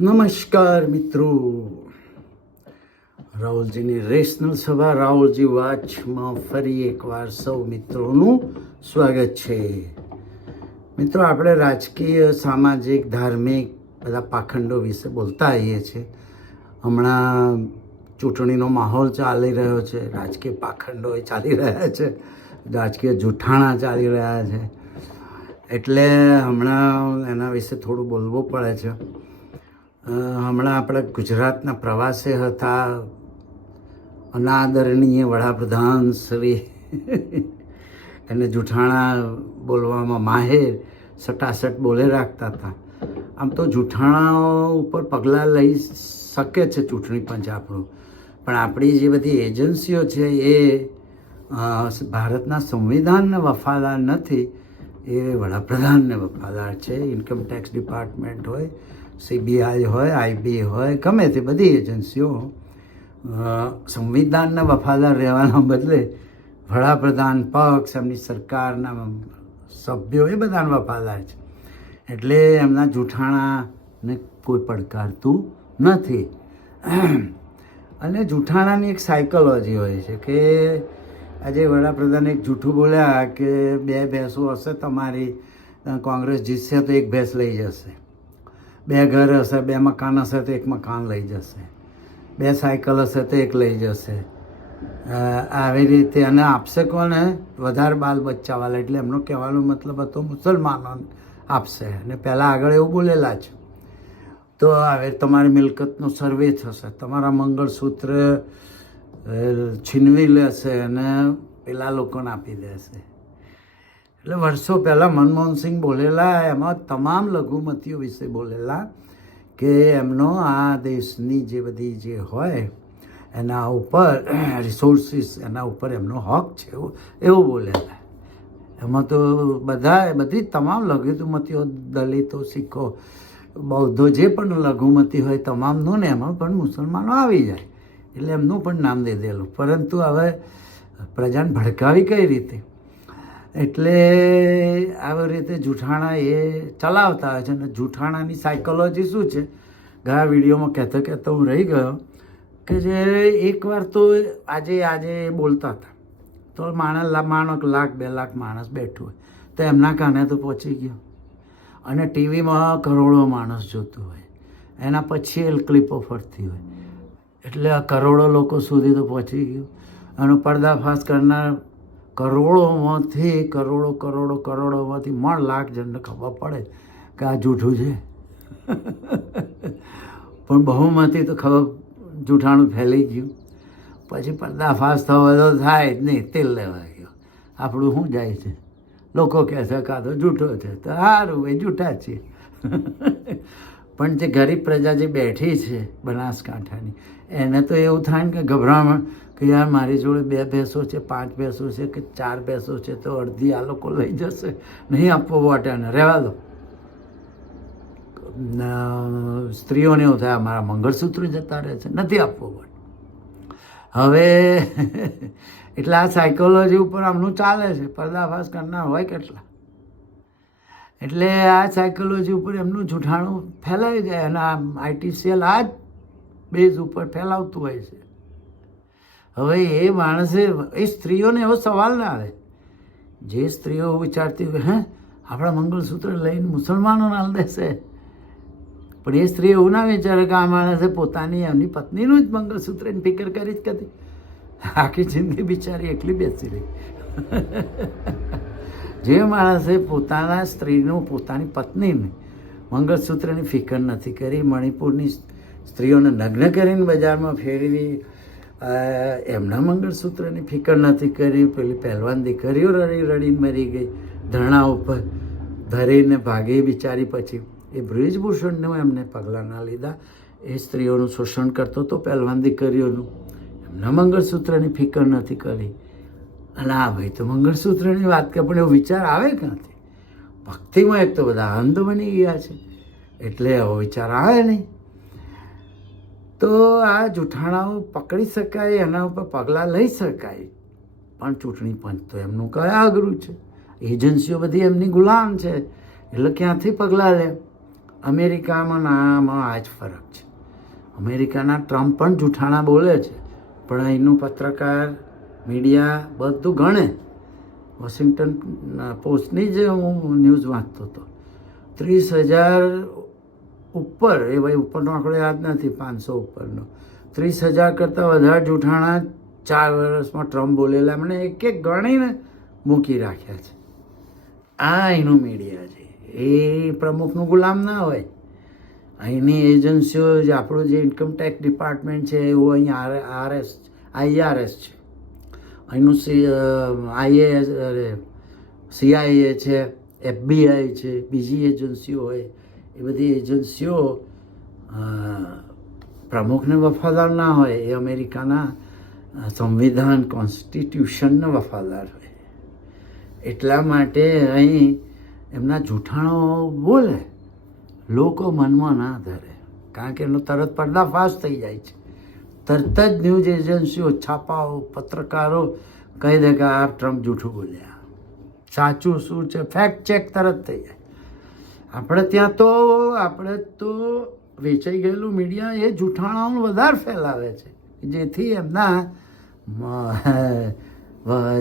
નમસ્કાર મિત્રો. રાહુલજીની રેશનલ સભા રાહુલજી વાચમાં ફરી એકવાર સૌ મિત્રોનું સ્વાગત છે. મિત્રો, આપણે રાજકીય, સામાજિક, ધાર્મિક બધા પાખંડો વિશે બોલતા આવીએ છીએ. હમણાં ચૂંટણીનો માહોલ ચાલી રહ્યો છે, રાજકીય પાખંડો એ ચાલી રહ્યા છે, રાજકીય જૂઠાણા ચાલી રહ્યા છે. એટલે હમણાં એના વિશે થોડું બોલવું પડે છે. હમણાં આપણે ગુજરાતના પ્રવાસે હતા અનાદરણીય વડાપ્રધાન શ્રી એને જૂઠાણા બોલવામાં માહેર સટાસટ બોલે રાખતા હતા. આમ તો જૂઠાણાઓ ઉપર પગલાં લઈ શકે છે ચૂંટણી પંચ આપણું. પણ આપણી જે બધી એજન્સીઓ છે એ ભારતના સંવિધાનને વફાદાર નથી, એ વડાપ્રધાનને વફાદાર છે. ઇન્કમ ટેક્સ ડિપાર્ટમેન્ટ હોય સીબીઆઈ હોય, આઈબી હોય, ગમે તે બધી એજન્સીઓ સંવિધાનના વફાદાર રહેવાના બદલે વડાપ્રધાન પક્ષ, એમની સરકારના સભ્યો, એ બધાના વફાદાર છે. એટલે એમના જૂઠાણાને કોઈ પડકારતું નથી. અને જૂઠાણાની એક સાયકોલોજી હોય છે કે આજે વડાપ્રધાન એક જૂઠું બોલ્યા કે બે ભેંસો હશે, તમારી કોંગ્રેસ જીતશે તો એક ભેંસ લઈ જશે. બે ઘર હશે, બે મકાન હશે તો એક મકાન લઈ જશે. બે સાયકલ હશે તો એક લઈ જશે. આવી રીતે અને આપશે કોને? વધારે બાલ બચ્ચાવાળા એટલે એમનો કહેવાનો મતલબ હતો મુસલમાનો આપશે. અને પહેલાં આગળ એવું બોલેલા છે તો હવે તમારી મિલકતનો સર્વે થશે. તમારા મંગળસૂત્ર છીનવી લેશે અને પેલા લોકોને આપી દેશે. એટલે વર્ષો પહેલાં મનમોહનસિંહ બોલેલા, એમાં તમામ લઘુમતીઓ વિશે બોલેલા કે એમનો આ દેશની જે બધી જે હોય, એના ઉપર રિસોર્સિસ એના ઉપર એમનો હક છે એવું એવું બોલેલા. એમાં તો બધા, બધી તમામ લઘુમતીઓ, દલિતો, શીખો, બૌદ્ધો જે પણ લઘુમતી હોય તમામનું ને એમાં પણ મુસલમાનો આવી જાય. એટલે એમનું પણ નામ દે દેલું. પરંતુ હવે પ્રજાને ભડકાવી કઈ રીતે? એટલે આવી રીતે જૂઠાણા એ ચલાવતા હોય છે અને જૂઠાણાની સાયકોલોજી શું છે? ગયા વિડીયોમાં કહેતો કહેતો હું રહી ગયો કે જે એકવાર તો આજે આજે એ બોલતા હતા. તો માણસ માણસ લાખ, બે લાખ માણસ બેઠું હોય. તો એમના કાને તો પહોંચી ગયો. અને ટીવીમાં કરોડો માણસ જોતું હોય. એના પછી એ ક્લિપો ફરતી હોય. એટલે આ કરોડો લોકો સુધી તો પહોંચી ગયું. અને પર્દાફાશ કરનાર કરોડોમાંથી કરોડો કરોડો, કરોડોમાંથી મણ લાખ જણને ખબર પડે કે આ જૂઠું છે. પણ બહુમાંથી તો ખબર જૂઠાણું ફેલાઈ ગયું. પછી પર્દાફાશ થવો તો થાય જ નહીં, તેલ લેવા ગયો. આપણું શું જાય છે? લોકો કહે છે કાં તો જૂઠો છે. તો સારું ભાઈ જૂઠા છે. પણ જે ગરીબ પ્રજા જે બેઠી છે બનાસકાંઠાની, એને તો એવું થાય ને કે ગભરામણ કે યાર મારી જોડે બે ભેંસો છે, પાંચ ભેંસો છે કે ચાર ભેંસો છે તો અડધી આ લોકો લઈ જશે. નહીં આપવો વોટ એને, રહેવા દો. સ્ત્રીઓને એવું થાય, મારા મંગળસૂત્ર જતા રહે છે. નથી આપવો વોટ. હવે એટલે આ સાયકોલોજી ઉપર આમનું ચાલે છે, પર્દાફાશ કરનાર હોય કેટલા. એટલે આ સાયકોલોજી ઉપર એમનું જૂઠાણું ફેલાઈ જાય અને આ આઈટી સેલ આ જ બેઝ ઉપર ફેલાવતું હોય છે. હવે એ માણસે, એ સ્ત્રીઓને એવો સવાલ ના આવે. જે સ્ત્રીઓ વિચારતી હોય, હે, આપણા મંગળસૂત્ર લઈને મુસલમાનો નાલ દેશે. પણ એ સ્ત્રી એવું ના વિચારે કે આ માણસે પોતાની, એમની પત્નીનું જ મંગળસૂત્રની ફિકર કરી જ કદી. આખી જિંદગી બિચારી એકલી બેસી રહી. જે માણસે પોતાના સ્ત્રીનું, પોતાની પત્નીને મંગળસૂત્રની ફિકર નથી કરી, મણિપુરની સ્ત્રીઓને નગ્ન કરીને બજારમાં ફેરવી એમના મંગળસૂત્રની ફિકર નથી કરી. પેલી પહેલવાન દીકરીઓ રડી રડીને મરી ગઈ. ધરણા ઉપર ધરીને ભાગી બિચારી પછી એ બ્રિજભૂષણને એમને પગલાં ના લીધા. એ સ્ત્રીઓનું શોષણ કરતો હતો પહેલવાન દીકરીઓનું. એમના મંગળસૂત્રની ફિકર નથી કરી. અને આ ભાઈ તો મંગળસૂત્રની વાત કે પણ એવો વિચાર આવે ક્યાંથી? ભક્તિમાં એક તો બધા અંધ બની ગયા છે. એટલે એવો વિચાર આવે નહીં. તો આ જૂઠાણાઓ પકડી શકાય, એના ઉપર પગલાં લઈ શકાય. પણ ચૂંટણી પંચ તો એમનું કયા અઘરું છે? એજન્સીઓ બધી એમની ગુલામ છે. એટલે ક્યાંથી પગલાં લે? અમેરિકામાં નામાં આ જ ફરક છે. અમેરિકાના ટ્રમ્પ પણ જૂઠાણા બોલે છે. પણ અહીંનું પત્રકાર, મીડિયા બધું ગણે. વોશિંગ્ટન પોસ્ટની જ હું ન્યૂઝ વાંચતો હતો. ત્રીસ હજાર ઉપર, એ ભાઈ ઉપરનો આંકડો યાદ નથી, પાંચસો ઉપરનો. ત્રીસ હજાર કરતાં વધારે જૂઠાણા ચાર વર્ષમાં ટ્રમ્પ બોલેલા એમણે એક એક ગણીને મૂકી રાખ્યા છે. આ અહીંનું મીડિયા છે. એ પ્રમુખનું ગુલામ ના હોય. અહીંની એજન્સીઓ જે, આપણું જે ઇન્કમ ટેક્સ ડિપાર્ટમેન્ટ છે એવું અહીં આર, આરએસ આઈઆરએસ છે. અહીંનું સી આઈએએસ સીઆઈએ છે એફબીઆઈ છે, બીજી એજન્સીઓ હોય. એ બધી એજન્સીઓ પ્રમુખને વફાદાર ના હોય એ અમેરિકાના સંવિધાન, કોન્સ્ટિટ્યુશનને વફાદાર હોય. એટલા માટે અહીં એમના જૂઠાણો બોલે, લોકો મનમાં ના ધરે. કારણ કે એનો તરત પર્દાફાશ થઈ જાય છે. તરત જ ન્યૂઝ એજન્સીઓ, છાપાઓ, પત્રકારો કહી દે કે આ ટ્રમ્પ જૂઠું બોલ્યા. સાચું શું છે? ફેક્ટ ચેક તરત થઈ જાય. આપણે ત્યાં તો, આપણે તો વેચાઈ ગયેલું મીડિયા એ જૂઠાણાઓનું વધારે ફેલાવે છે. જેથી એમના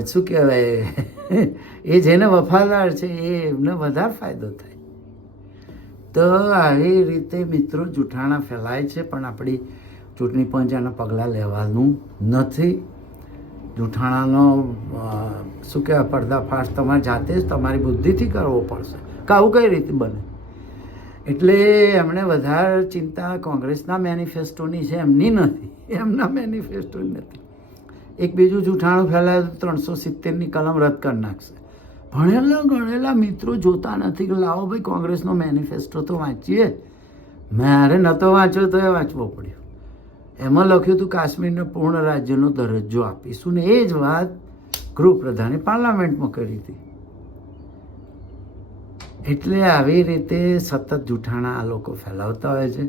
શું કહેવાય, એ જેને વફાદાર છે, એ એમને વધારે ફાયદો થાય. તો આવી રીતે મિત્રો જૂઠાણા ફેલાય છે, પણ આપણી ચૂંટણી પંચ એના પગલાં લેવાનું નથી. જૂઠાણાનો શું કહેવાય, પર્દાફાશ તમારે જાતે જ તમારી બુદ્ધિથી કરવો પડશે. આવું કઈ રીતે બને? એટલે એમણે વધારે ચિંતા કોંગ્રેસના મેનિફેસ્ટોની છે, એમની નથી. એમના મેનિફેસ્ટોની નથી. એક બીજું જૂઠાણું ફેલાયું ત્રણસો સિત્તેરની કલમ રદ કરી નાખશે. ભણેલા ગણેલા મિત્રો જોતા નથી કે લાવો ભાઈ કોંગ્રેસનો મેનિફેસ્ટો તો વાંચીએ. મારે નહોતો વાંચ્યો તો એ વાંચવો પડ્યો. એમાં લખ્યું હતું, કાશ્મીરને પૂર્ણ રાજ્યનો દરજ્જો આપીશું ને એ જ વાત ગૃહપ્રધાને પાર્લામેન્ટમાં કરી હતી. એટલે આવી રીતે સતત જૂઠાણા આ લોકો ફેલાવતા હોય છે.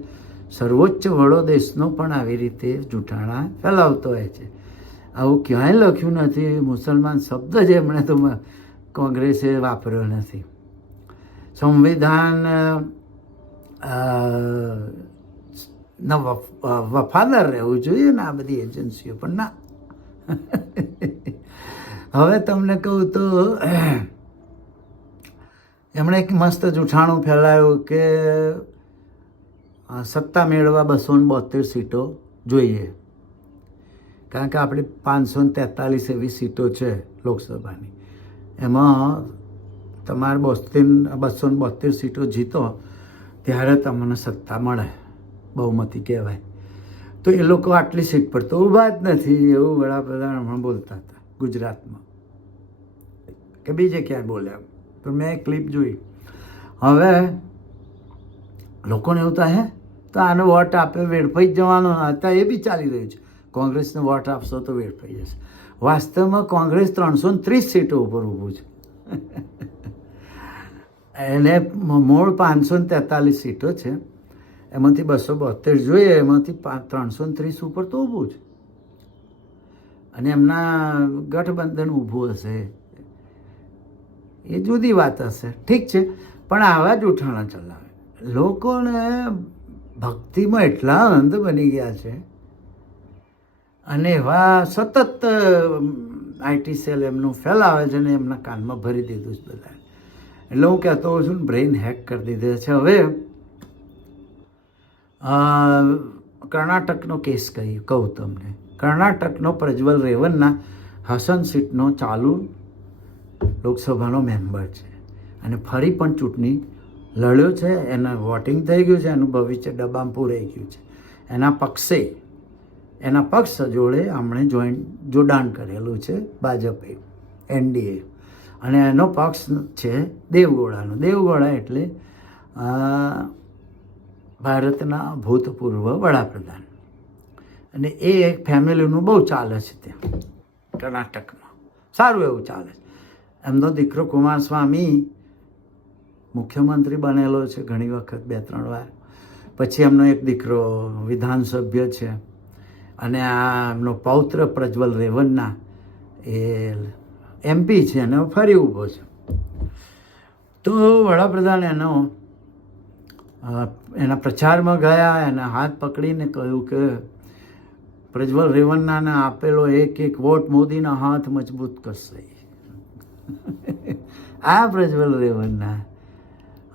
સર્વોચ્ચ વડો દેશનો પણ આવી રીતે જૂઠાણા ફેલાવતો હોય છે. આવું ક્યાંય લખ્યું નથી. મુસલમાન શબ્દ જ એમણે તો કોંગ્રેસે વાપર્યો નથી. સંવિધાન વફાદાર રહેવું જોઈએ ને આ બધી એજન્સીઓ પણ ના. હવે તમને કહું તો એમણે એક મસ્ત જૂઠાણું ફેલાયું કે સત્તા મેળવવા બસો ને બોતેર સીટો જોઈએ. કારણ કે આપણી પાંચસો ને તેતાલીસ એવી સીટો છે લોકસભાની. એમાં તમારે બોતેર બસો ને બોતેર સીટો જીતો, ત્યારે તમને સત્તા મળે, બહુમતી કહેવાય. તો એ લોકો આટલી સીટ પર તો ઊભા જ નથી, એવું વડાપ્રધાન હમણાં બોલતા હતા ગુજરાતમાં. કે બીજે ક્યાંય બોલ્યા તો મેં ક્લિપ જોઈ. હવે લોકોને એવું થાય, હે, તો આનો વોટ આપે, વેડફાઈ જવાનો. અત્યારે એ બી ચાલી રહ્યું છે. કોંગ્રેસને વોટ આપશો તો વેડફાઈ જશે. વાસ્તવમાં કોંગ્રેસ ત્રણસો ત્રીસ સીટો ઉપર ઊભું છે. એને મૂળ પાંચસો ને તેતાલીસ સીટો છે. એમાંથી બસો બોતેર જોઈએ, એમાંથી ત્રણસો ત્રીસ ઉપર તો ઊભું છે. અને એમના ગઠબંધન ઊભું હશે. એ જુદી વાત હશે. ઠીક છે? પણ આવા જ ઉઠાણા ચલાવે. લોકોને ભક્તિમાં એટલા અંધ બની ગયા છે. અને એવા સતત આઈટી સેલ એમનું ફેલાવે છે ને એમના કાનમાં ભરી દીધું છે બધા એટલે હું કહેતો હોઉં છું બ્રેઇન હેક કરી દીધે છે. હવે કર્ણાટકનો કેસ કહી, કહું તમને. કર્ણાટકનો પ્રજ્વલ રેવનના હસન સીટનો ચાલુ લોકસભાનો મેમ્બર છે. અને ફરી પણ ચૂંટણી લડ્યો છે, એના વોટિંગ થઈ ગયું છે, એનું ભવિષ્ય ડબ્બામાં પૂરાઈ ગયું છે. એના પક્ષે, એના પક્ષ જોડે આપણે જોઈન્ટ જોડાણ કરેલું છે ભાજપે, એનડીએ. અને એનો પક્ષ છે દેવગોળાનો. દેવગોળા એટલે ભારતના ભૂતપૂર્વ વડાપ્રધાન. અને એ એક ફેમિલીનું બહુ ચાલે છે ત્યાં, કર્ણાટકમાં. સારું એવું ચાલે છે. એમનો દીકરો કુમારસ્વામી મુખ્યમંત્રી બનેલો છે ઘણી વખત, બે, ત્રણ વાર. પછી એમનો એક દીકરો વિધાનસભ્ય છે. અને આ એમનો પૌત્ર પ્રજ્વલ રેવન્ના એ એમપી છે અને ફરી ઊભો છે. તો વડાપ્રધાન એનો એના પ્રચારમાં ગયા, એના હાથ પકડીને કહ્યું કે પ્રજ્વલ રેવન્નાને આપેલો એક એક વોટ મોદીના હાથ મજબૂત કરશે. આ પ્રજ્વલ રેવન્ના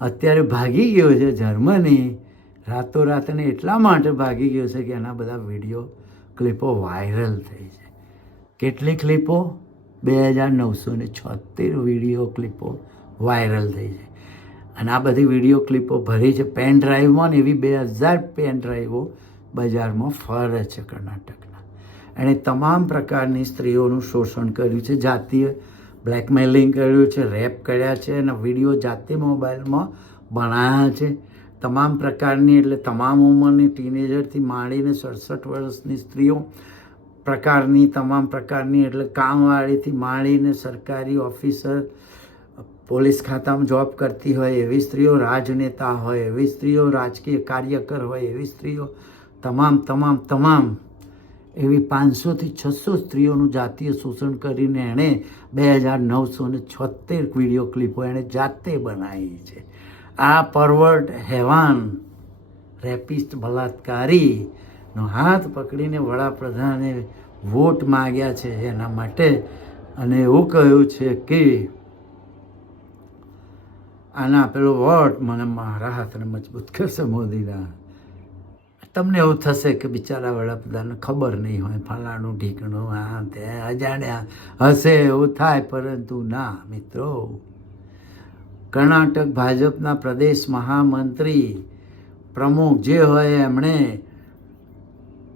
અત્યારે ભાગી ગયો છે જર્મની. રાતોરાતને એટલા માટે ભાગી ગયો છે કે એના બધા વીડિયો ક્લિપો વાયરલ થઈ છે. કેટલી ક્લિપો? બે હજાર નવસો ને છોતેર વીડિયો ક્લિપો વાયરલ થઈ છે. અને આ બધી વીડિયો ક્લિપો ભરી છે પેન ડ્રાઈવમાં ને એવી બે હજાર પેન ડ્રાઈવો બજારમાં ફરે છે કર્ણાટકના. એણે તમામ પ્રકારની સ્ત્રીઓનું શોષણ કર્યું છે. જાતીય બ્લેકમેલિંગ કર્યું છે રેપ કર્યા છે અને વીડિયો જાતે મોબાઈલમાં બનાવ્યા છે. તમામ પ્રકારની, એટલે તમામ ઉંમરની ટીનેજરથી માંડીને સડસઠ વર્ષની સ્ત્રીઓ પ્રકારની, તમામ પ્રકારની, એટલે કામવાળીથી માંડીને સરકારી ઓફિસર પોલીસ ખાતામાં જોબ કરતી હોય એવી સ્ત્રીઓ, રાજનેતા હોય એવી સ્ત્રીઓ, રાજકીય કાર્યકર હોય એવી સ્ત્રીઓ, તમામ તમામ તમામ એવી પાંચસોથી છસો સ્ત્રીઓનું જાતીય શોષણ કરીને એણે બે હજાર નવસો ને છોતેર વીડિયો ક્લિપો એણે જાતે બનાવી છે. આ પરવર્ટ હેવાન, રેપિસ્ટ બલાત્કારીનો હાથ પકડીને વડાપ્રધાને વોટ માગ્યા છે એના માટે અને એવું કહ્યું છે કે આના પેલો વોટ મને મારા હાથને મજબૂત કરશે મોદીના તમને એવું થશે કે બિચારા વડાપ્રધાનને ખબર નહીં હોય, ફલાણું ઢીકણું આ તે અજાણ્યા હશે એવું થાય, પરંતુ ના, મિત્રો. કર્ણાટક ભાજપના પ્રદેશ મહામંત્રી પ્રમુખ જે હોય એમણે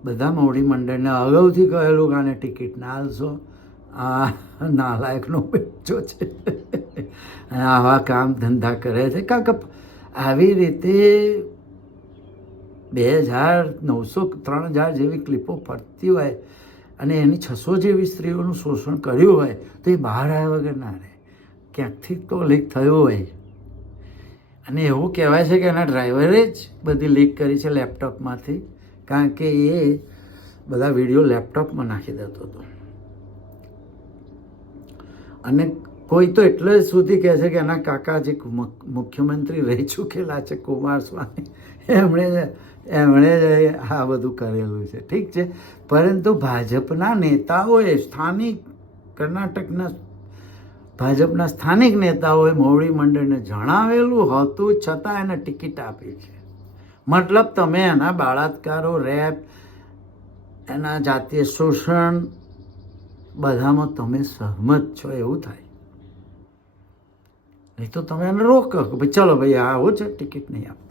બધા મોવડી મંડળને અગાઉથી કહેલું કે આને ટિકિટ ના આલશો. આ નાલાયકનો બેચો છે. આવા કામ ધંધા કરે છે. કારણ કે આવી રીતે બે હજાર, નવસો ત્રણ હજાર જેવી ક્લિપો ફરતી હોય અને એની છસો જેવી સ્ત્રીઓનું શોષણ કર્યું હોય તો એ બહાર આવ્યા વગર ના રહે. ક્યાંકથી તો લીક થયું હોય. અને એવું કહેવાય છે કે એના ડ્રાઈવરે જ બધી લીક કરી છે લેપટોપમાંથી, કારણ કે એ બધા વીડિયો લેપટોપમાં નાખી દેતો હતો. અને કોઈ તો એટલે સુધી કહે છે કે એના કાકા જે મુખ- મુખ્યમંત્રી રહી ચૂકેલા છે કુમારસ્વામી એમણે એમણે આ બધું કરેલું છે. ઠીક છે? પરંતુ ભાજપના નેતાઓએ સ્થાનિક કર્ણાટકના ભાજપના સ્થાનિક નેતાઓએ મોવડી મંડળને જણાવેલું હતું છતાં એને ટિકિટ આપી છે. મતલબ તમે એના બાળાત્કારો, રેપ, એના જાતીય શોષણ બધામાં તમે સહમત છો, એવું થાય. નહીં તો તમે એને રોકો. કે ભાઈ, ચલો ભાઈ, આવો છે, ટિકિટ નહીં આપવી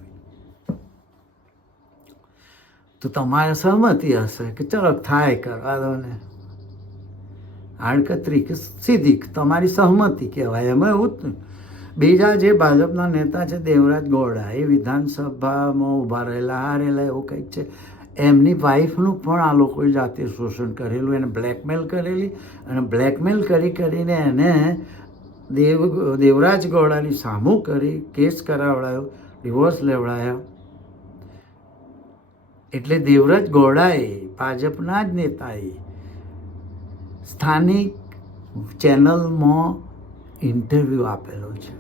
તો તમારે સહમતિ હશે કે ચલો થાય કરવા દો ને. આડકતરી કે સીધી તમારી સહમતિ કહેવાય. એમાં એવું જ બીજા જે ભાજપના નેતા છે, દેવરાજ ગોડા, એ વિધાનસભામાં ઊભા રહેલા હારેલા એવું કંઈક છે. એમની વાઈફનું પણ આ લોકોએ જાતે શોષણ કરેલું, એને બ્લેકમેલ કરેલી અને બ્લેકમેલ કરી કરીને એને દેવ, દેવરાજ ગૌડાની સામું કરી, કેસ કરાવડાયો, ડિવોર્સ લેવડાયા. એટલે દેવરાજ ગૌડાએ ભાજપના જ નેતાએ સ્થાનિક ચેનલમાં ઇન્ટરવ્યૂ આપેલો છે,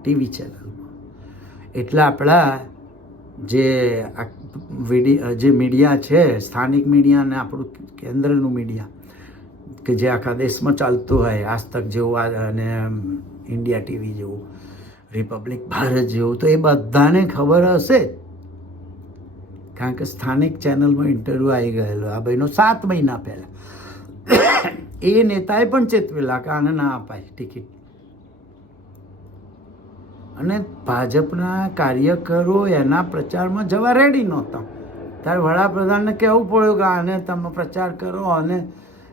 ટીવી ચેનલમાં. એટલે આપણા જે જે મીડિયા છે, સ્થાનિક મીડિયા અને આપણું કેન્દ્રનું મીડિયા, કે જે આખા દેશમાં ચાલતું હોય આજતક જેવું અને ઇન્ડિયા ટીવી જેવું, રિપબ્લિક ભારત જેવું, તો એ બધાને ખબર હશે કારણ કે સ્થાનિક ચેનલમાં ઇન્ટરવ્યૂ આવી ગયેલો. આ ભાઈનો સાત મહિના પહેલાં. એ નેતાએ પણ ચેતવેલા કે આને ના અપાય ટિકિટ. અને ભાજપના કાર્યકરો એના પ્રચારમાં જવા રેડી નહોતા. ત્યારે વડાપ્રધાનને કહેવું પડ્યું કે આને તમે પ્રચાર કરો અને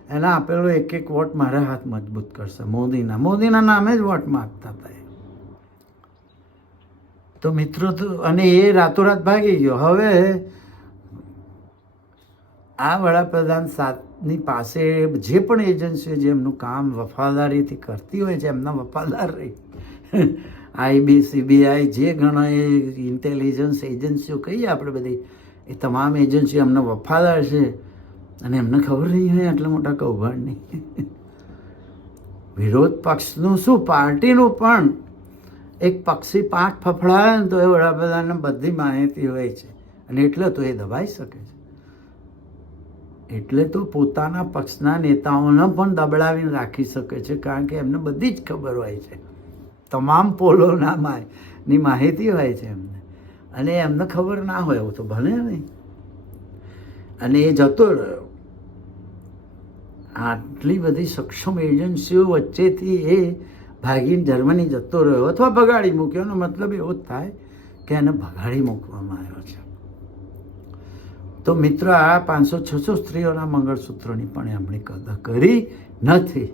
એના આપેલો એક એક વોટ મારા હાથ મજબૂત કરશે. મોદીના. મોદીના નામે જ વોટ માગતા હતા. તો મિત્રો તો અને એ રાતોરાત ભાગી ગયો. હવે આ વડાપ્રધાન સાથની પાસે જે પણ એજન્સીઓ જેમનું કામ વફાદારીથી કરતી હોય છે એમના વફાદાર રહી. આઈબી સીબીઆઈ જે ઘણા એ ઇન્ટેલિજન્સ એજન્સીઓ કહીએ આપણે બધી, એ તમામ એજન્સીઓ એમને વફાદાર છે. અને એમને ખબર નહીં હોય આટલા મોટા કૌભાંડની. વિરોધ પક્ષનું શું? પાર્ટીનું પણ એક પક્ષી પાંખ ફફડાવે ને તો એ વડાપ્રધાનને બધી માહિતી હોય છે. અને એટલે તો એ દબાઈ શકે છે. એટલે તો પોતાના પક્ષના નેતાઓને પણ દબડાવીને રાખી શકે છે, કારણ કે એમને બધી જ ખબર હોય છે. તમામ પોલોના ની માહિતી હોય છે એમને. અને એમને ખબર ના હોય એવું તો ભલે નહીં. અને એ જતો રહ્યો. આટલી બધી સક્ષમ એજન્સીઓ વચ્ચેથી એ ભાગીને જર્મની જતો રહ્યો અથવા ભગાડી મૂક્યો. એનો મતલબ એવો જ થાય કે એને ભગાડી મૂકવામાં આવ્યો છે. તો મિત્રો, આ પાંચસો છસો સ્ત્રીઓના મંગળસૂત્રોની પણ એમણે કદર કરી નથી.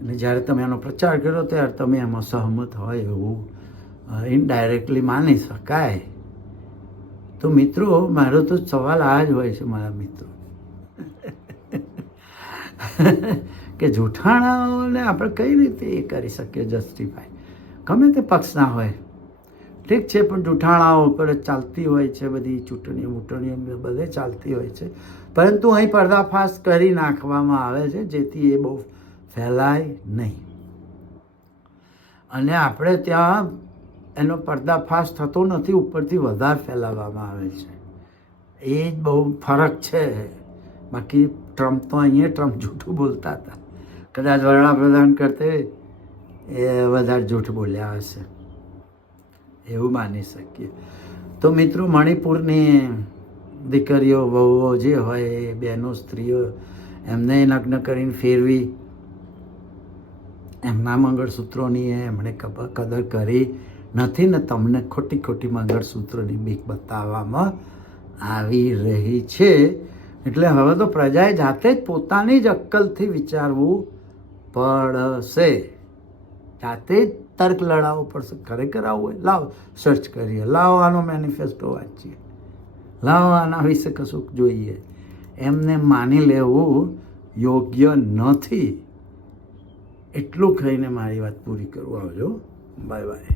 અને જ્યારે તમે એનો પ્રચાર કર્યો ત્યારે તમે એમાં સહમત હોય એવું ઇનડાયરેક્ટલી માની શકાય. તો મિત્રો, મારો તો સવાલ આ જ હોય છે, મારા મિત્રો. કે જૂઠાણાઓને આપણે કઈ રીતે એ કરી શકીએ જસ્ટિફાય ગમે તે પક્ષના હોય. ઠીક છે, પણ જૂઠાણાઓ ઉપર ચાલતી હોય છે, બધી ચૂંટણીઓ મૂંટણીઓ બધે ચાલતી હોય છે. પરંતુ અહીં પર્દાફાશ કરી નાખવામાં આવે છે, જેથી એ બહુ ફેલાય નહીં. અને આપણે ત્યાં એનો પર્દાફાશ થતો નથી, ઉપરથી વધારે ફેલાવવામાં આવે છે. એ જ બહુ ફરક છે. બાકી ટ્રમ્પ તો અહીંયા ટ્રમ્પ જૂઠું બોલતા હતા. કદાચ વડાપ્રધાન કરતે એ વધારે જૂઠ બોલ્યા હશે. એવું માની શકીએ. તો મિત્રો મણિપુરની દીકરીઓ, વહુઓ જે હોય, એ બહેનો સ્ત્રીઓ, એમને લગ્ન કરીને ફેરવી, એમના મંગળસૂત્રોની એમણે કદર કરી. નથી ને તમને ખોટી ખોટી મંગળસૂત્રોની બીક બતાવવામાં આવી રહી છે. એટલે હવે તો પ્રજાએ જાતે જ પોતાની જ અક્કલથી વિચારવું પડશે. જાતે જ તર્ક લડાવવો પડશે. ખરેખર આવું હોય? લાવ. સર્ચ કરીએ. લાવ આનો મેનિફેસ્ટો વાંચીએ. લાવ આના વિશે કશુંક જોઈએ. એમને માની લેવું યોગ્ય નથી. એટલું કહીને મારી વાત પૂરી કરું. આવજો. Bye bye